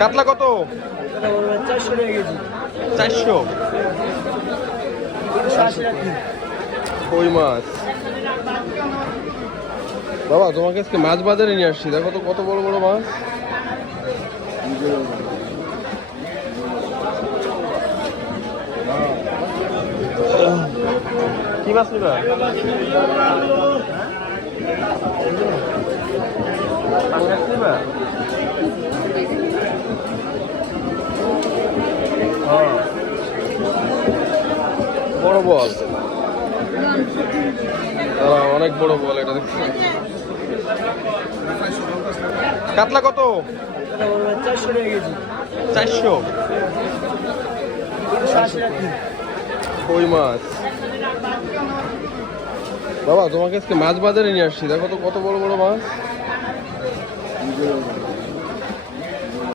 কাতলা কত? 400 টাকা কেজি। 400। কই মাছ বাবা, তোমাকে আজকে মাছ বাজারে নিয়ে আসছি। দেখো তো কত বড় বড় মাছ। কি মাছ নিবা? পাঙ্গাস নিবা? বড় বল, অনেক বড় বল এটা, দেখছো? কাতলা কত? 400 টাকা কেজি। 400। কই মাছ বাবা, তোমাকে আজকে মাছ বাজারে নিয়ে আসছি। দেখো তো কত বড় বড় মাছ।